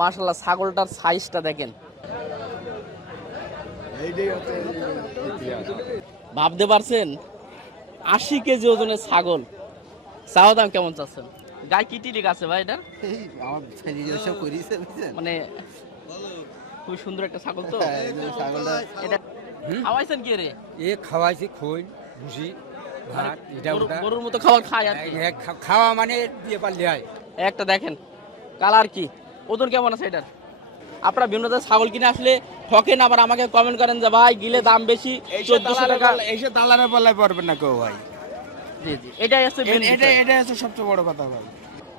মাশাআল্লাহ, ছাগলটার সাইজটা দেখেন, ভাবতে পারছেন 80 কেজি ওজনের ছাগল। চাওয়া দাম কেমন চাচ্ছেন? গায়ে কি টিলিক আছে ভাই এটার? মানে খুব সুন্দর একটা ছাগল তো। এটা খাওয়াইছেন কি রে? খাওয়াইছি খই ভুসি ভাত, গরুর মতো খাবার খায় আর কি। খাওয়া মানে দিয়ে পারলে হয়। একটা দেখেন কালার কি, ওজন কেমন আছে এটার? আপনারা বিভিন্ন জায়গায় ছাগল কিনে আসলে ঠকেন, আবার আমাকে কমেন্ট করেন যে ভাই গিলে দাম বেশি, 1400 টাকা। এসে দালানের পাল্লায় পড়বেন না কেউ ভাই। জি জি, এটাই আছে এটা হচ্ছে সবচেয়ে বড় কথা ভাই।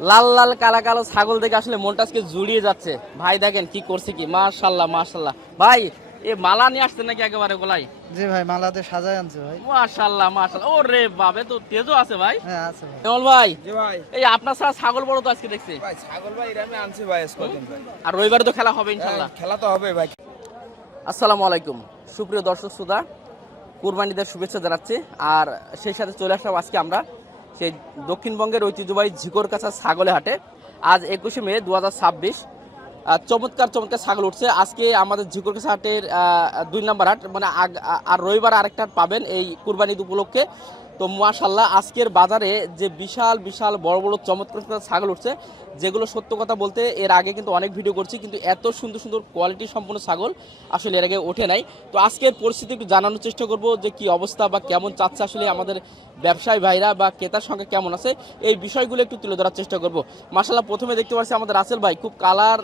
লাল লাল কালা কালো ছাগল দেখে আসলে মনটা আজকে জুড়িয়ে যাচ্ছে। ভাই দেখেন কি করছে কি, মাশাআল্লাহ মাশাআল্লাহ। ভাই এ মালা নিয়ে আসছেন নাকি একেবারে গোলাই? জি ভাই, মালাতে সাজায় আনছে ভাই। মাশাআল্লাহ মাশাআল্লাহ। ওরে বাবে তো তেজও আছে ভাই। হ্যাঁ আছে ভাই। কেমন ভাই? জি ভাই। এই আপনার সাথে ছাগল বড় তো আজকে দেখছি ভাই ছাগল ভাই আমি আনছি ভাই আজকের ভাই। আর রবিবারে তো খেলা হবে ইনশাআল্লাহ। খেলা তো হবে ভাই। আসসালামু আলাইকুম সুপ্রিয় দর্শক শ্রোতা, কুরবানিদের শুভেচ্ছা জানাচ্ছি। আর সেই সাথে চলে আসলাম আজকে আমরা সেই দক্ষিণবঙ্গের ঐতিহ্যবাহী ঝিকরগাছা ছাগলে হাটে। আজ 21শে মে 2026। চমৎকার চমৎকার ছাগল উঠছে আজকে আমাদের ঝিকরগাছা হাটের 2 নম্বর হাট, মানে আর রবিবার আরেকটা হাট পাবেন এই কুরবানি ঈদ উপলক্ষে। তো মাশাআল্লাহ আজকের বাজারে যে বিশাল বিশাল বড় বড় চমৎকার ছাগল উঠছে, যেগুলো সত্য কথা বলতে এর আগে কিন্তু অনেক ভিডিও করছি, কিন্তু এত সুন্দর সুন্দর কোয়ালিটি সম্পন্ন ছাগল আসলে এর আগে ওঠে নাই। তো আজকের পরিস্থিতি একটু জানানোর চেষ্টা করব যে কি অবস্থা বা কেমন চাচ্ছে আসলে আমাদের ব্যবসায়ী ভাইরা বা ক্রেতার সংখ্যা কেমন আছে, এই বিষয়গুলো একটু তুলে ধরার চেষ্টা করব। মাশাআল্লাহ প্রথমে দেখতে পাচ্ছি আমাদের রাসেল ভাই খুব কালার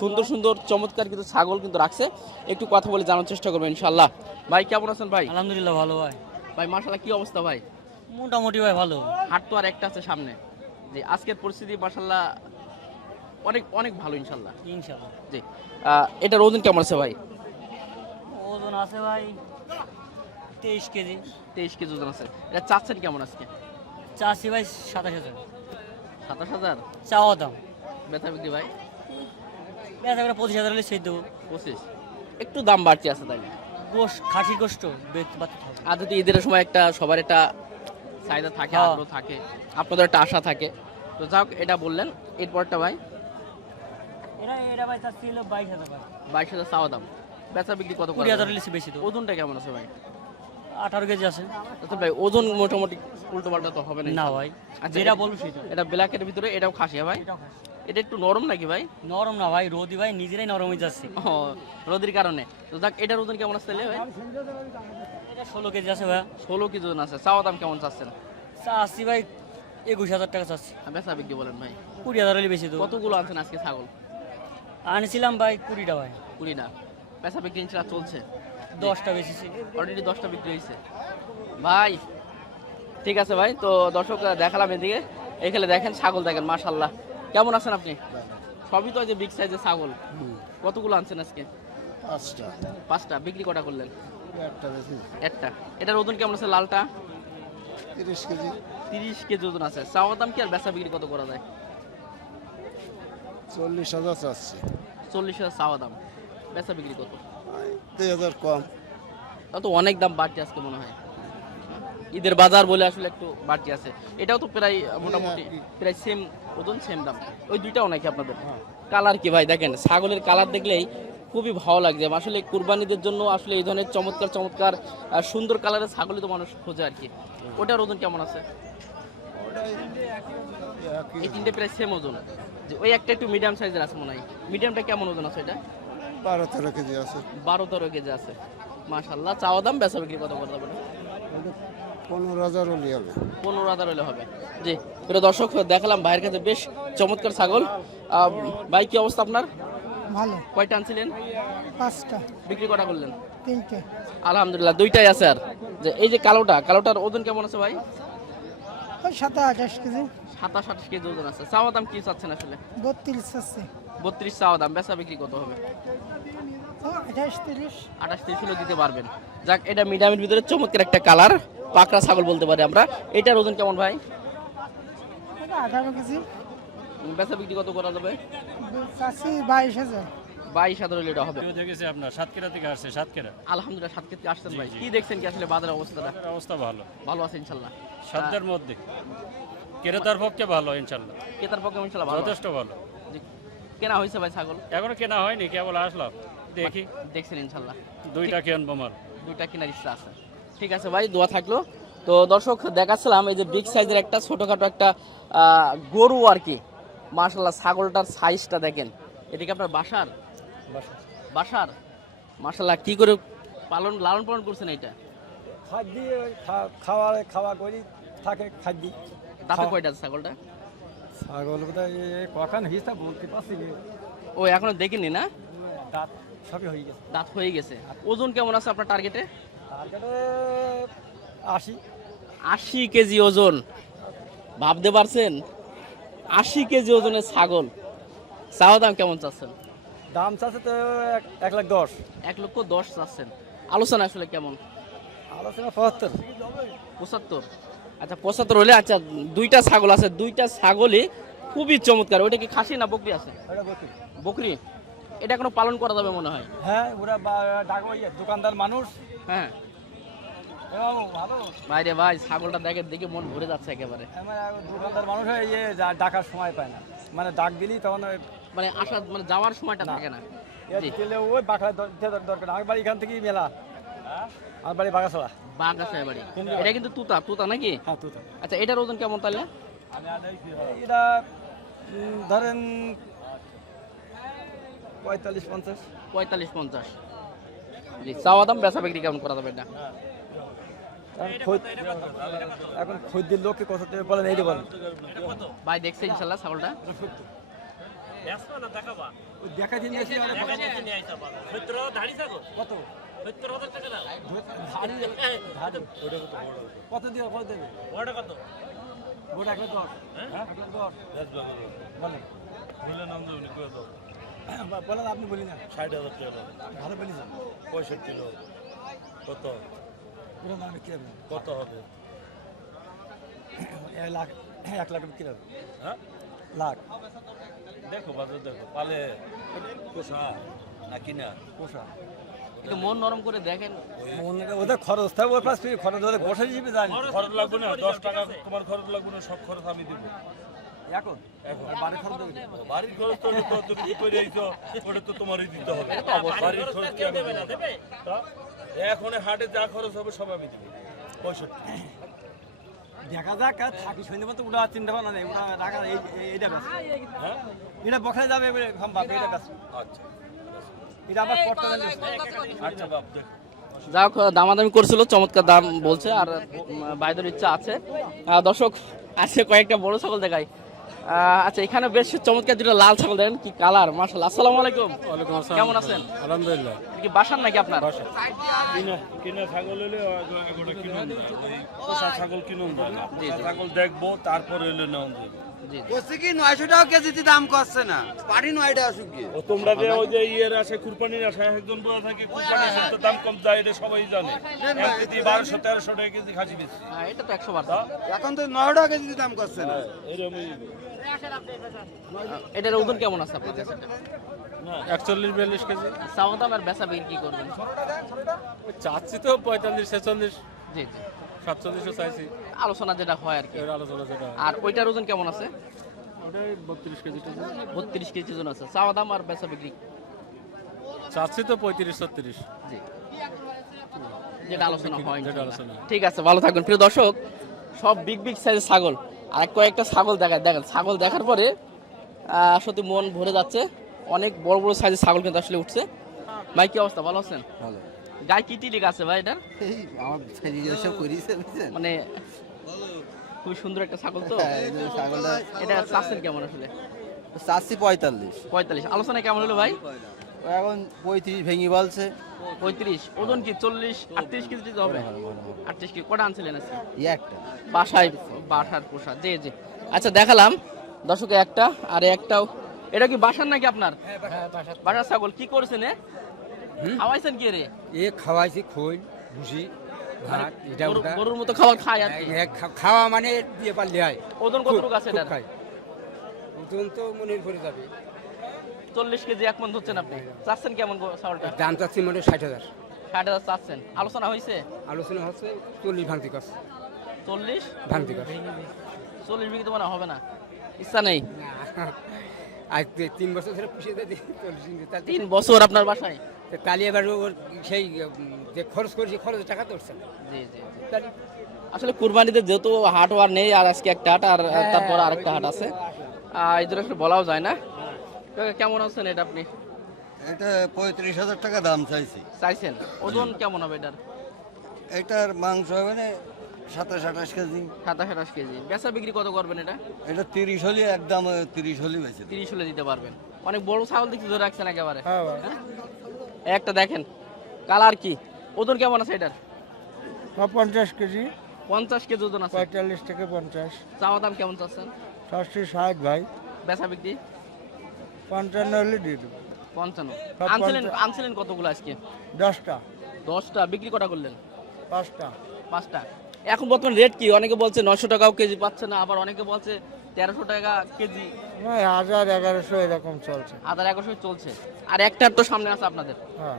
সুন্দর সুন্দর চমৎকার কিন্তু ছাগল কিন্তু রাখছে, একটু কথা বলে জানার চেষ্টা করবো ইনশাআল্লাহ। ভাই কেমন আছেন ভাই? আলহামদুলিল্লাহ ভালো ভাই। ভাই মাশাআল্লাহ কি অবস্থা ভাই? মোটামুটি ভাই ভালো। হাট তো আর একটা আছে সামনে, জি আজকের পরিস্থিতি মাশাআল্লাহ অনেক অনেক ভালো ইনশাআল্লাহ। ইনশাআল্লাহ। জি এটার ওজন কেমন আছে ভাই? ওজন আছে ভাই 23 কেজি। 23 কেজি ওজন আছে। এটা চাচ্ছেন কেমন আজকে? চাষি ভাই 27,000। 27,000 চাওয়া দাম। বেচা বিক্রি ভাই? বেচা করে 25,000 হলে সেই দেবো। 25, একটু দাম বাড়তি আছে তাইলে। গোশ খাসি গোস্ত আর যদি ঈদের সময় একটা সবার একটা চাহিদা থাকে, আগ্রহ থাকে, আপনাদের একটা আশা থাকে, তো যাক এটা বললেন। এরপরটা ভাই? এটা ভাই চাচ্ছি হলো 22,000 ভাই। 22,000 চাওয়া দাম, বেচা বিক্রি কত করে? 20,000 হলে বেশি দেবো। ওজনটা কেমন আছে ভাই? 18 কেজি আছে। আচ্ছা ভাই ওজন মোটামুটি উল্টো পাল্টা তো হবে না? না ভাই, আচ্ছা যেটা বলবো সেটা। এটা ব্ল্যাকের ভিতরে, এটাও খাসি ভাই? এটা একটু নরম নাকি ভাই? নরম না ভাই, রোদি ভাই নিজেরাই নরম হয়ে যাচ্ছে। ও রোদের কারণে। তো যাক এটার ওজন কেমন আছে তাহলে ভাই? এটা 16 কেজি আছে ভাই। 16 কেজি ওজন আছে। চাওয়া দাম কেমন চাচ্ছেন? চাচ্ছি ভাই 21,000 টাকা চাচ্ছি। বেচা বিক্রি বলেন ভাই? 20,000 হলে বেশি দেবো। কতগুলো আনছেন আজকে ছাগল? আনছিলাম ভাই 20টা ভাই। 20 না, বেচা বিক্রি ইনশাআল্লাহ চলছে? 10টা বেশিছি। অলরেডি 10টা বিক্রি হয়েছে ভাই। ঠিক আছে ভাই, তো দর্শক দেখালাম এদিকে, এখানে দেখেন ছাগল দেখেন মাশাআল্লাহ। কেমন আছেন আপনি? সবই তো যে বিগ সাইজের ছাগল। কতগুলো আনছেন আজকে? 5টা। বিক্রি কটা করলেন? একটা। এটার ওজন কেমন আছে লালটা? 30 কেজি। 30 কেজি ওজন আছে। চাওয়া দাম কি আর বেচা বিক্রি কত করা যায়? 40,000 চাচ্ছি। 40,000 চাওয়া দাম, বেচা বিক্রি কত? 2,000 কম। তা তো অনেক দাম বাড়তি আজকে মনে হয়, ঈদের বাজার বলে আসলে একটু বাড়তি আছে। এটাও তো প্রায় মোটামুটি প্রায় সেম ওজন সেম দাম। ওই দুইটাও নাকি আপনাদের? কালার কি ভাই দেখেন, ছাগলের কালার দেখলেই খুবই ভালো লাগছে আসলে। কুরবানিদের জন্য আসলে এই ধরনের চমৎকার চমৎকার সুন্দর কালারের ছাগলই তো মানুষ খোঁজে আর কি। ওটার ওজন কেমন আছে? এই তিনটে প্রায় সেম ওজন। যে ওই একটা একটু মিডিয়াম সাইজের আছে মনে হয়। মিডিয়ামটা কেমন ওজন আছে এটা? 12-13 কেজি আছে। 12-13 কেজি আছে। মাশাআল্লাহ। চাওয়া দাম বেচা বিক্রি কত করে যাবে? 15,000 হলে হবে। 15,000 হলে হবে। জি প্রিয় দর্শক দেখালাম ভাইয়ের কাছে বেশ চমৎকার ছাগল। ভাই কি অবস্থা আপনার? ভালো। কয়টা আনছিলেন? 5টা। বিক্রি কটা করলেন? 3টে। আলহামদুলিল্লাহ 2টাই আছে। আর যে এই যে কালোটার ওজন কেমন আছে ভাই? ওই 27-28 কেজি। 27-28 কেজি ওজন আছে। চাওয়া দাম কি চাচ্ছেন আসলে? 32 আছে। 32 চাওয়া দাম, বেচা বিক্রি কত হবে? 28-30। 28-30 হলে দিতে পারবেন। যাক এটা মিডিয়ামের ভিতরে চমৎকার একটা কালার, পাকড়া ছাগল বলতে পারি আমরা। এটার ওজন কেমন ভাই? 18 কেজি। বেচা বিক্রি কত করা যাবে? চাচ্ছি 22,000। 22,000 হলে এটা হবে। দেখেছি আপনার সাতক্ষীরা থেকে আসছে, সাতক্ষীরা। আলহামদুলিল্লাহ, সাতক্ষীরা থেকে আসছেন জি, ভাই। জি। কি দেখছেন কি আসলে বাজারের অবস্থাটা? বাজারের অবস্থা ভালো, ভালো আছে ইনশাল্লাহ। সাধ্যের মধ্যে, ক্রেতার পক্ষে ভালো ইনশাল্লাহ, ক্রেতার পক্ষে ইনশাল্লাহ ভালো। যথেষ্ট ভালো। জি। কেনা হয়েছে ভাই ছাগল? এখনো কেনা হয়নি, কেবল আসলাম, দেখি দেখছেন ইনশাল্লাহ। দুইটা কিনবো মাল। দুইটা কেনার ইচ্ছা আছে। ঠিক আছে ভাই, দোয়া থাকলো। তো দর্শক দেখাচ্ছিলাম এই যে বিগ সাইজের একটা ছোটখাটো একটা গরু আর কি। মাশাল্লাহ, ছাগলটার সাইজটা দেখেন। এটা কি আপনার বাসার? বাসার মাশাল্লাহ, কি করে লালন পালন করছেন এটা? খাদ্য খাওয়া করি থাকে খাদ্য। দাঁতে কয়টা আছে ছাগলটা? ছাগল বোধহয় কখন হিসাব বলতে পারছি না। ও এখনো দেখিনি না? দাঁত সবই হয়ে গেছে। দাঁত হয়ে গেছে। ওজন কেমন আছে আপনার টার্গেটে? টার্গেটে 80। 80 কেজি ওজন, ভাবতে পারছেন? 80 কেজি ওজনের ছাগল। চাওয়া দাম কেমন চাচ্ছেন? দাম চাচ্ছে তো 1,10,000। 1,10,000 চাচ্ছেন। আলোচনা আসলে কেমন? আলোচনা 75। 75। আচ্ছা 75 হলে, আচ্ছা দুইটা ছাগল আছে, দুইটা ছাগলই খুবই চমৎকার। ওইটা কি খাসি না বকরি আছে? ওটা বলছি। বকরি। এটা কোনো পালন করা যাবে মনে হয়। হ্যাঁ, ওরা ডাকো দোকানদার মানুষ। হ্যাঁ ভালো ভাইরে ভাই, ছাগলটা দেখে দেখে মন ভরে যাচ্ছে একেবারে। দোকানদার মানুষ ডাকার সময় পায় না, মানে ডাক দিলি তখন মানে আসা মানে যাওয়ার সময়টা থাকে না। জি। ওই বাঁকড়া দরকার। আমার বাড়ি এখান থেকেই মেলা, আমার বাড়ি বাগাছড়া। বাগাসায় বাড়ি। এটা কিন্তু তুতা তুতা নাকি? হ্যাঁ তো আচ্ছা এটার ওজন কেমন তাহলে? এটা ধরেন 45-50। 45-50। জি। চাওয়া দাম বেচা বিক্রি কেমন করা যাবে এটা? এখন খদ্দের লোককে কত বলেন, এই বলেন ভাই দেখছে ইনশাল্লাহ ছাগলটা? দেখা দিন কত কত দিয়ে কত দেবে? গোটা 1,10,000। হ্যাঁ 1,10,000 বলেন, আপনি বলি না। 60,000 টাকা ভালো বলেছেন। 65 লোক কত পুরো দাম বিক্রি হবে কত হবে? 1,00,000 বিক্রি হবে। হ্যাঁ লাখ দেখো বাজার দেখো, পালে পোষা না কিনা পোষা। একটু মন নরম করে দেখেন। ওদের খরচ থাকবে, ওর পাশ খরচ ওদের বসে হিসেবে জানি। খরচ লাগবে না, 10 টাকা তোমার খরচ লাগবে না, সব খরচ আমি দিব। এখন আর বাড়ি খরচ দেবে না। বাড়ির খরচ তো তুমি করে আইছো, ওটা তো তোমারই দিতে হবে। বাড়ির খরচ কি আমি দেব? এখন হাটে যা খরচ হবে সব আমি দিব। 65 দেখা যাক, আর থাকি সৈন্য মতো ওটা চিন্তা ভাবনা নেই। ওটা রাখা এইটা ব্যাস, হ্যাঁ এটা বখানে যাবে সম্ভব, এটা ব্যাস। আচ্ছা এটা আবার করতে জানি। আচ্ছা বাপ দেখো যা হোক, দামাদামি করছিল, চমৎকার দাম বলছে। আর ভাইদের ইচ্ছা আছে। দর্শক আছে কয়েকটা বড় ছাগল দেখাই। আচ্ছা এখানে বেশ চমৎকার দুটো লাল ছাগল দেখেন, কি কালার মাশাআল্লাহ। আসসালামু আলাইকুম। কেমন আছেন? আলহামদুলিল্লাহ। কি বাসার নাকি আপনার? কিনা ছাগল হলে কিনুন, পোষা ছাগল কিনুন, ছাগল দেখবো তারপরে এলে নেওয়া যাবে। বলছি কি 900 টাকা কেজিতে দাম করছে না, পারি 9টা আসুক গিয়ে। ও তোমরা যে ওই যে ইয়ের আসে কুরবানির আসে, একজন বলে থাকে কুরবানির আসে তো দাম কম যায়, এটা সবাই জানে। এক কেজি 1200-1300 টাকা কেজি খাসি বেশি। এটা তো 100%। এখন তো 9 টাকা কেজিতে দাম করছে না। এরকমই এটার ওজন কেমন আছে আপনার কাছে? 41-42 কেজি চাওয়া দাম আর বেচা বিক্রি কি করবেন? চাচ্ছি তো 45-46, জি জি। 47ও চাইছি, আলোচনা যেটা হয় আর কি। এর আলোচনা যেটা আর ওইটার ওজন কেমন আছে? ওটাই 32 কেজি টেজি। 32 কেজি ওজন আছে। চাওয়া দাম আর বেচা বিক্রি? চাচ্ছি তো 35-36। জি। যেটা আলোচনা হয় যেটা ইনশাআল্লাহ। আলোচনা। ঠিক আছে, ভালো থাকবেন প্রিয় দর্শক। সব বিগ বিগ সাইজের ছাগল, আর কয়েকটা ছাগল দেখেন ছাগল দেখার পরে সত্যি মন ভরে যাচ্ছে। অনেক বড় বড় সাইজের ছাগল কিন্তু আসলে উঠছে। ভাই কি অবস্থা, ভালো আছেন? ভালো। গায়ে কি টিলিক আছে ভাই এটার? এই আমার সব করিছে বুঝছেন। মানে খুব সুন্দর একটা ছাগল তো। ছাগলটা এটা চাচ্ছেন কেমন আসলে? চাচ্ছি 45। 45। আলোচনা কেমন হলো ভাই? এখন 35 ভেঙে বলছে। 35। ওজন কি 40-38 কেজি হবে? 38 কেজি। কটা আনছিলেন আজকে? একটা বাসার পোষা। জি জি। আচ্ছা দেখালাম দর্শকে একটা, আর একটাও। এটা কি বাসার নাকি আপনার? বাসার ছাগল। কি করেছেন এ? খাওয়াইছেন কি রে? এ খাওয়াইছি খোল ভুসি ভাত, এটা ওটা গরুর মতো খাবার খায় আর কি। খাওয়া মানে দিয়ে পারলে হয়। ওজন কতটুকু আছে এটা? ওজন তো মনের করে যাবে 40 কেজি এক মন ধরছেন আপনি, চাচ্ছেন কেমন ছাগলটা? দাম চাচ্ছি মোটে 60,000। 60,000 চাচ্ছেন, আলোচনা হয়েছে? আলোচনা হচ্ছে 40 ভাঙতি কস। 40 ভাঙতি কস 40 বিক্রি তো মনে হবে না, ইচ্ছা নেই। আজ 3 বছর ধরে পুষে দিই 40 3 বছর আপনার বাসায়? তালি এবার ওর সেই যে খরচ করেছি খরচের টাকা তো উঠছে না। জি জি জি। আসলে কুরবানিতে যেহেতু হাট আর নেই, আর আজকে একটা হাট আর তারপর আরেকটা হাট আছে, এই জন্য আসলে বলাও যায় না। কাকা, কেমন আছেন এটা আপনি? এটা 35,000 টাকা দাম চাইছি। চাইছেন ওজন কেমন হবে এটার? এটার মাংস হবে না 27-28 কেজি। 27-28 কেজি। বেচা বিক্রি কত করবেন এটা? এটা 30 হলে একদম 30 হলে বেশি। 30 হলে দিতে পারবেন। অনেক বড় ছাগল দেখতে ধরে রাখছেন একেবারে। হ্যাঁ? একটা দেখেন কালার কি, ওজন কেমন আছে এটার? 50 কেজি, 50 কেজি ওজন আছে। 45 থেকে 50, চাওয়া দাম কেমন চাচ্ছেন? 60 ভাই, বেচা বিক্রি 55 হলে দিয়ে দেবো। 55। সব আনছিলেন কতগুলো আজকে? 10টা, 10টা। বিক্রি কটা করলেন? 5টা। 5টা। এখন বর্তমান রেট কি? অনেকে বলছে 900 টাকাও কেজি পাচ্ছে না, আবার অনেকে বলছে 1300 টাকা কেজি, নয় 1000-1100 এরকম চলছে। 1100 চলছে। আর একটার তো সামনে আছে আপনাদের। হ্যাঁ,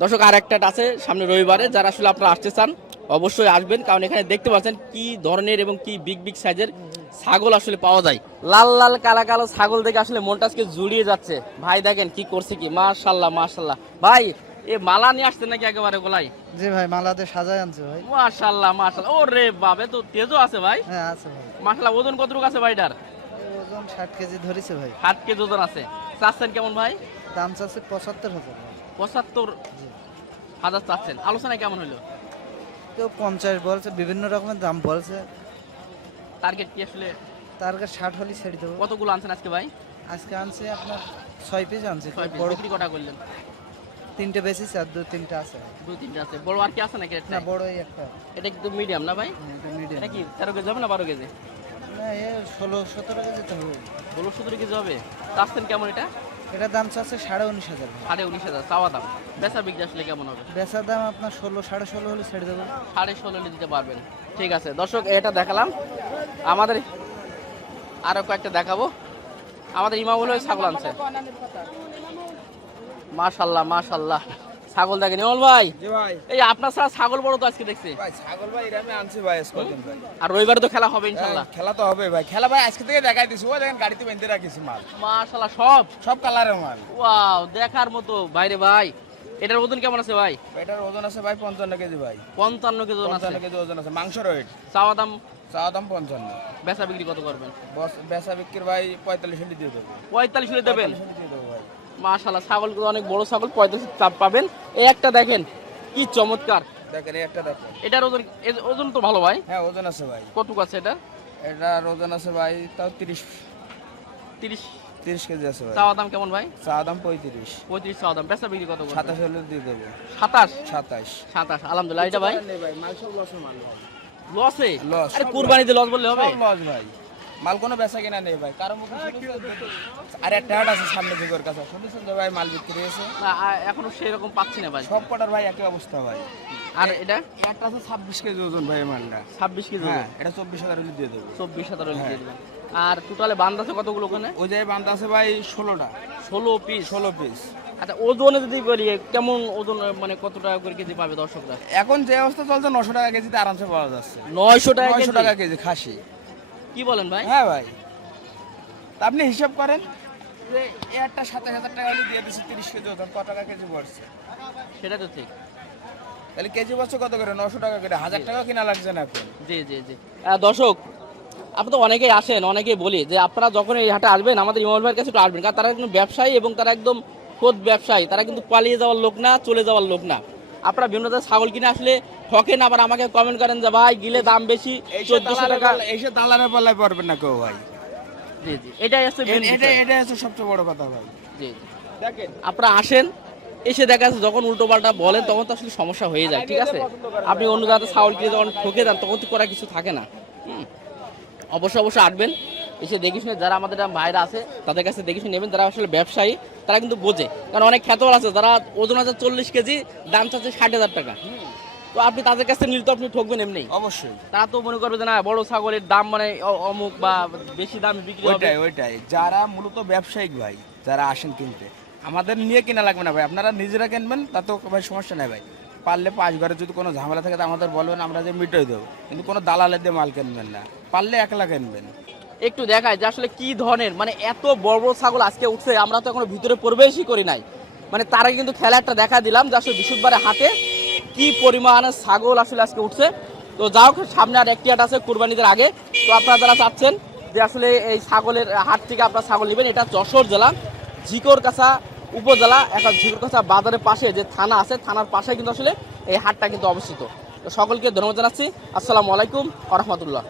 দর্শক, আর একটা আছে সামনে রবিবারে, যারা আসলে আপনারা আসতে চান অবশ্যই আসবেন, কারণ এখানে দেখতে পাচ্ছেন কি ধরনের এবং কি বিগ বিগ সাইজের ছাগল আসলে পাওয়া যায়। লাল লাল কালা কালো ছাগল দেখে আসলে মনটা আজকে জুড়িয়ে যাচ্ছে। ভাই দেখেন কি করছে কি, মাশাআল্লাহ মাশাআল্লাহ। ভাই এ মালা নিয়ে আসছেন নাকি একেবারে গোলাই? জি ভাই, মালাতে সাজায় আনছে ভাই। মাশাআল্লাহ মাশাআল্লাহ। ওরে বাবে তো তেজও আছে ভাই। হ্যাঁ আছে ভাই। মাশাআল্লাহ। ওজন কতটুকু আছে ভাইটার? ওজন 60 কেজি ধরেছে ভাই। 7 কেজি ওজন আছে। চাচ্ছেন কেমন ভাই? দাম চাচ্ছে 75,000 ভাই। 75,000 চাচ্ছেন। আলোচনা কেমন হলো? কেউ 50 বলছে, বিভিন্ন রকমের দাম বলছে। টার্গেট কি আসলে? তার কাছে 60 হলে ছেড়ে দেবো। কতগুলো আনছেন আজকে ভাই? আজকে আনছে আপনার 6 পিস আনছে। 6 পিস। বড় বিক্রি কটা করলেন? 3টে বেশিছে আর 2-3টা আছে। 2-3টা আছে। বড় আর কি আছে নাকি? না, বড়ই একটা। এটা কিন্তু মিডিয়াম না ভাই? এটা মিডিয়াম। এটা কি 13 কেজি হবে না 12 কেজি? না, এ 16-17 কেজি তো হবে। 16-17 কেজি হবে। চাচ্ছেন কেমন এটা? এটা দাম চাচ্ছে 19,500 ভাই। 19,500 চাওয়া দাম। বেচা বিক্রি আসলে কেমন হবে? বেচার দাম আপনার 16-16.5 হলে ছেড়ে দেবো। 16.5 হলে দিতে পারবেন। ঠিক আছে দর্শক, এটা দেখালাম। আমাদের আরো কয়েকটা দেখাবো। আমাদের ইমামুল ভাই ছাগল আনছে। মাশাআল্লাহ মাশাআল্লাহ। ছাগল দেখেন ইমামুল ভাই। জি ভাই। এই আপনার ছাড়া ছাগল বড় তো আজকে দেখছি। ভাই ছাগল ভাই এটা আমি আনছি ভাই কতদিন ভাই। আর রবিবারে তো খেলা হবে ইনশাআল্লাহ। খেলা তো হবে ভাই, খেলা ভাই আজকে থেকে দেখাই দিছি। ওই দেখেন গাড়িতে বেঁধে রাখিছি মাল, মাশাআল্লাহ। সব কালারের মাল। ওয়াও, দেখার মতো বাইরে ভাই। এটার ওজন কেমন আছে ভাই? এটার ওজন আছে ভাই 55 কেজি ভাই। 55 কেজি ওজন আছে। 55 কেজি ওজন আছে। মাংস রেট চাওয়া দাম? চাওয়া দাম 55। বেচা বিক্রি কত করবেন? বেচা বিক্রির ভাই 45 হলে দিয়ে দেবো। 45 হলে দেবেন? 45 হলে দিয়ে দেবো ভাই। মাশাআল্লাহ, ছাগলগুলো অনেক বড় ছাগল। 45 চাপ পাবেন। এই একটা দেখেন কি চমৎকার। দেখেন এই একটা দেখেন। এটার ওজন, ওজন তো ভালো ভাই। হ্যাঁ ওজন আছে ভাই। কতটুকু আছে এটা? এটার ওজন আছে ভাই তাও 30 30 কেজি আছে ভাই। চাওয়া দাম কেমন ভাই? চাওয়া দাম 35। 35 চাওয়া দাম। বেচা বিক্রি কত করবেন? 27 হলে দিয়ে দেবো। 27? 27। আলহামদুলিল্লাহ। এটা ভাই ভাই মাল সব লসে মাল। লসে? লস। আরে কুরবানিতে লস বললে হবে? সব লস ভাই। মাল কোনো বেচা কিনা নেই ভাই। কারণ আর একটা হাট আছে সামনে দিকের কাছে, শুনেছেন যে ভাই মাল বিক্রি হয়েছে? না, এখনো সেই রকম পাচ্ছি না ভাই। সব কটার ভাই একই অবস্থা ভাই। আর এটা একটা আছে 26 কেজি ওজন ভাই এই মালটা। 26 কেজি হ্যাঁ ওজন। এটা 24,000 হলে দিয়ে দেবো। 24,000 হলে দিয়ে দিবেন। আর টোটালে বান্ধ আছে কতগুলো ওখানে? ওই জায়গায় বান্ধা আছে ভাই 16টা। 16 পিস? 16 পিস। আচ্ছা, ওজনে যদি বলি কেমন ওজন, মানে কত টাকা করে কেজি পাবে দর্শকরা? এখন যে অবস্থা চলছে 900 টাকা কেজিতে আরামসে পাওয়া যাচ্ছে। 900 টাকা 900 কেজি? টাকা কেজি খাসি। কি বলেন ভাই? হ্যাঁ ভাই। তা আপনি হিসাব করেন যে এই একটা 27,000 টাকা হলে দিয়ে দিচ্ছি 30 কেজি ওজন, কত টাকা কেজি পড়ছে? সেটা তো ঠিক। তাহলে কেজি পড়ছে কত করে? 900 টাকা করে। 1000 টাকা কিনা লাগছে না এখন। জি জি জি। দর্শক, আপনি তো অনেকেই আসেন, অনেকেই বলি যে আপনারা যখন এই হাটে আসবেন আমাদের ইমাম ভাইয়ের কাছে একটু আসবেন, কারণ তারা কিন্তু ব্যবসায়ী এবং তারা একদম খোদ ব্যবসায়ী। তারা কিন্তু পালিয়ে যাওয়ার লোক না, চলে যাওয়ার লোক না। আপনারা বিভিন্ন জায়গায় ছাগল কিনে আসলে ঠকেন, আবার আমাকে কমেন্ট করেন যে ভাই গিলে দাম বেশি, 1400 টাকা। এইসব দালালের পাল্লায় পড়বেন না কেউ ভাই। জি জি, এটাই হচ্ছে main বিষয়। এটা হচ্ছে সবচেয়ে বড় কথা ভাই। জি জি। দেখেন আপনারা আসেন, এসে দেখা যাচ্ছে যখন উল্টো পাল্টা বলেন তখন তো আসলে সমস্যা হয়ে যায়। ঠিক আছে, আপনি অন্য জায়গাতে ছাগল কিনে যখন ঠকে দেন তখন তো করার কিছু থাকে না। অবশ্যই আসবেন, এসে দেখে শুনে, যারা আমাদের ভাইরা আছে তাদের কাছে দেখে শুনে নেবেন। যারা আসলে ব্যবসায়ী তারা কিন্তু বোঝে, কারণ অনেক খ্যাতবার আছে যারা ওজন আছে 40 কেজি, দাম চাচ্ছে 60,000 টাকা। তো আপনি তাদের কাছে নিলে তো আপনি ঠকবেন এমনি। অবশ্যই তারা তো মনে করবে যে না বড় ছাগলের দাম মানে অমুক বা বেশি দামে বিক্রি হবে। ওইটাই যারা মূলত ব্যবসায়িক ভাই, যারা আসেন কিনতে। আমাদের নিয়ে কিনা লাগবে না ভাই, আপনারা নিজেরা কিনবেন, তাতেও ভাই সমস্যা নেই ভাই। পারলে 5 ঘরে যদি কোনো ঝামেলা থাকে তো আমাদের বলবেন, আমরা যে মিটাই দেবো, কিন্তু কোনো দালালের দিয়ে মাল কিনবেন না, পারলে 1 লাখ কিনবেন। একটু দেখায় যে আসলে কি ধরনের মানে এত বড় বড় ছাগল আজকে উঠছে, আমরা তো এখনো ভিতরে প্রবেশই করি নাই। মানে তারা কিন্তু খেলা একটা দেখা দিলাম যে আসলে বৃহস্পতিবারে হাটে কি পরিমাণে ছাগল আসলে আজকে উঠছে। তো যাই হোক, সামনে আর একটি হাট আছে কুরবানিদের আগে। তো আপনারা যারা চাচ্ছেন যে আসলে এই ছাগলের হাট থেকে আপনারা ছাগল নেবেন, এটা যশোর জেলা ঝিকরগাছা উপজেলা, এখন ঝিকরগাছা বাজারের পাশে যে থানা আছে, থানার পাশে কিন্তু আসলে এই হাটটা কিন্তু অবস্থিত। তো সকলকে ধন্যবাদ জানাচ্ছি। আসসালামু আলাইকুম ওয়া রাহমাতুল্লাহ।